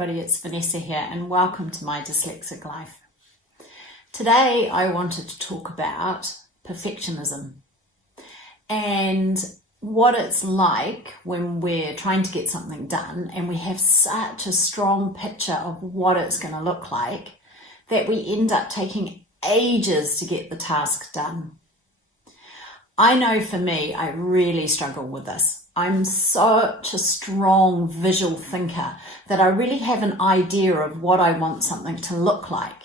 everybody, it's Vanessa here and welcome to my dyslexic life. Today I wanted to talk about perfectionism and what it's like when we're trying to get something done and we have such a strong picture of what it's going to look like that we end up taking ages to get the task done. I know for me, I really struggle with this. I'm such a strong visual thinker that I really have an idea of what I want something to look like.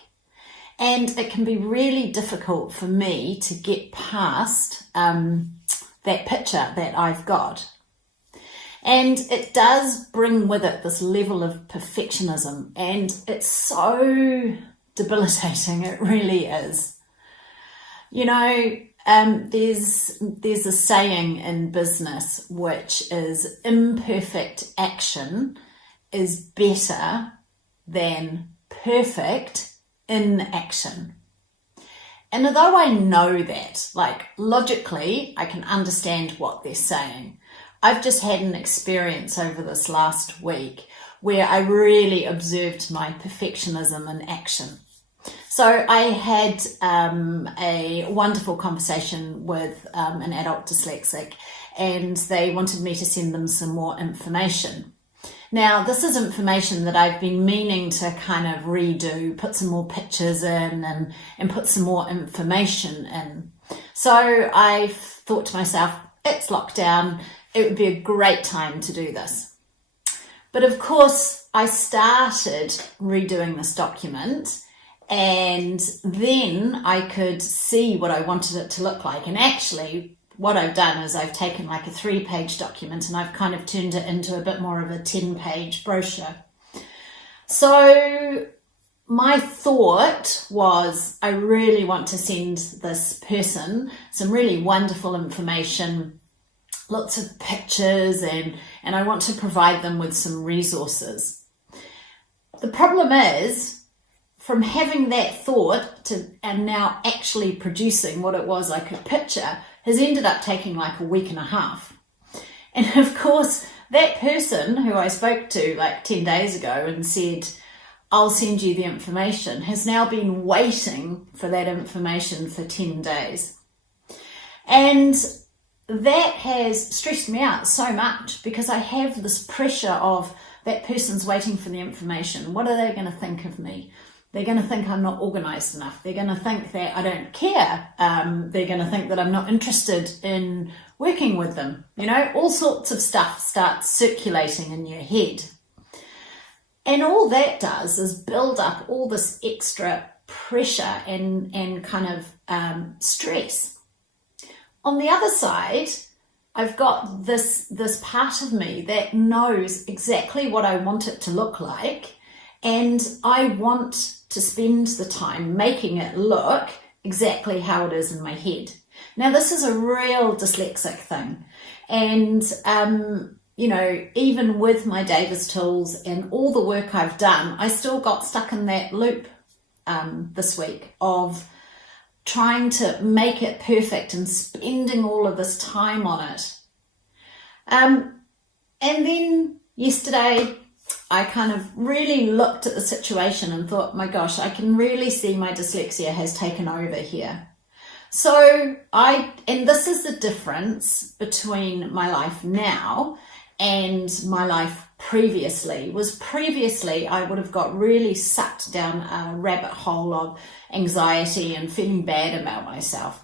And it can be really difficult for me to get past that picture that I've got. And it does bring with it this level of perfectionism, and it's so debilitating, it really is. You know, there's a saying in business which is imperfect action is better than perfect inaction. And although I know that, like logically, I can understand what they're saying, I've just had an experience over this last week where I really observed my perfectionism in action. So I had a wonderful conversation with an adult dyslexic, and they wanted me to send them some more information. Now, this is information that I've been meaning to kind of redo, put some more pictures in and put some more information in. So I thought to myself, it's lockdown, it would be a great time to do this. But of course, I started redoing this document, and then I could see what I wanted it to look like. And actually, what I've done is I've taken like a 3-page document and I've kind of turned it into a bit more of a 10-page brochure. So my thought was, I really want to send this person some really wonderful information, lots of pictures, and I want to provide them with some resources. The problem is, from having that thought to and now actually producing what it was I could picture has ended up taking like a week and a half. And of course, that person who I spoke to like 10 days ago and said, I'll send you the information, has now been waiting for that information for 10 days. And that has stressed me out so much because I have this pressure of that person's waiting for the information. What are they going to think of me? They're going to think I'm not organised enough. They're going to think that I don't care. They're going to think that I'm not interested in working with them. You know, all sorts of stuff starts circulating in your head. And all that does is build up all this extra pressure and kind of stress. On the other side, I've got this part of me that knows exactly what I want it to look like, and I want to spend the time making it look exactly how it is in my head. Now, this is a real dyslexic thing. And, you know, even with my Davis tools and all the work I've done, I still got stuck in that loop this week of trying to make it perfect and spending all of this time on it. And then yesterday, I kind of really looked at the situation and thought, my gosh, I can really see my dyslexia has taken over here. So and this is the difference between my life now and my life previously, was previously I would have got really sucked down a rabbit hole of anxiety and feeling bad about myself.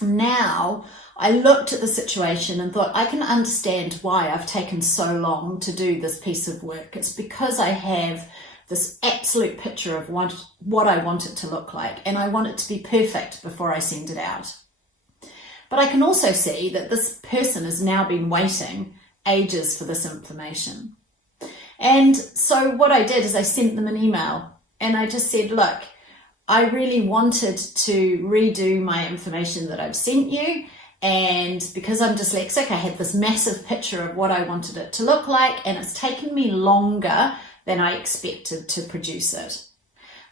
Now, I looked at the situation and thought, I can understand why I've taken so long to do this piece of work. It's because I have this absolute picture of what I want it to look like, and I want it to be perfect before I send it out. But I can also see that this person has now been waiting ages for this information. And so what I did is I sent them an email and I just said, look, I really wanted to redo my information that I've sent you. And because I'm dyslexic, I had this massive picture of what I wanted it to look like, and it's taken me longer than I expected to produce it.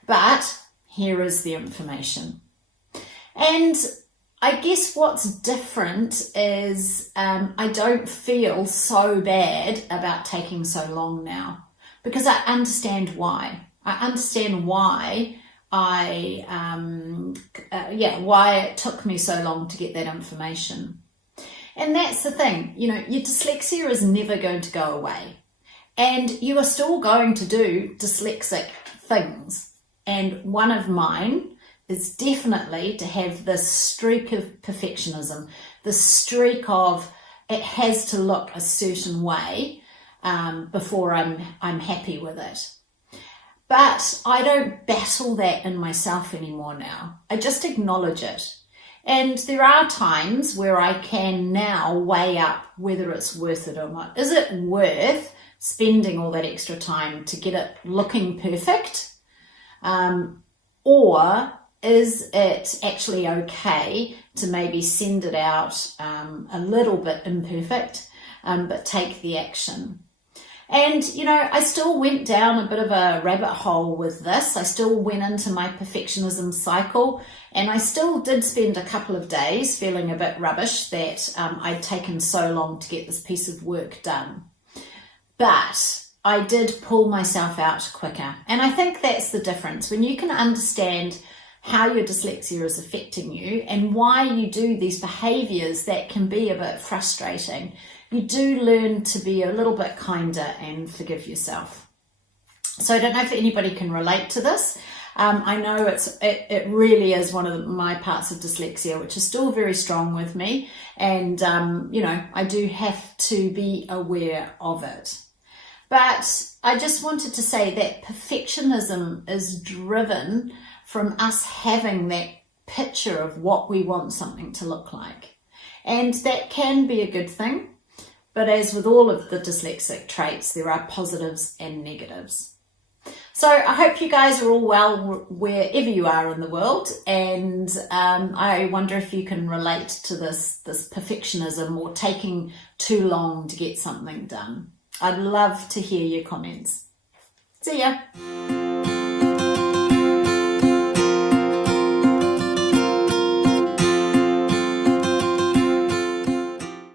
But here is the information. And I guess what's different is I don't feel so bad about taking so long now. because I understand why. I understand why why it took me so long to get that information. And that's the thing, you know, your dyslexia is never going to go away. And you are still going to do dyslexic things. And one of mine is definitely to have this streak of perfectionism, this streak of it has to look a certain way before I'm happy with it. But I don't battle that in myself anymore now. I just acknowledge it. And there are times where I can now weigh up whether it's worth it or not. Is it worth spending all that extra time to get it looking perfect? Or is it actually okay to maybe send it out a little bit imperfect, but take the action? And, you know, I still went down a bit of a rabbit hole with this. I still went into my perfectionism cycle, and I still did spend a couple of days feeling a bit rubbish that I'd taken so long to get this piece of work done. But I did pull myself out quicker. And I think that's the difference. When you can understand how your dyslexia is affecting you and why you do these behaviours that can be a bit frustrating, you do learn to be a little bit kinder and forgive yourself. So I don't know if anybody can relate to this. I know it really is one of my parts of dyslexia, which is still very strong with me. And, you know, I do have to be aware of it. But I just wanted to say that perfectionism is driven from us having that picture of what we want something to look like. And that can be a good thing. But as with all of the dyslexic traits, there are positives and negatives. So I hope you guys are all well wherever you are in the world. And I wonder if you can relate to this perfectionism or taking too long to get something done. I'd love to hear your comments. See ya.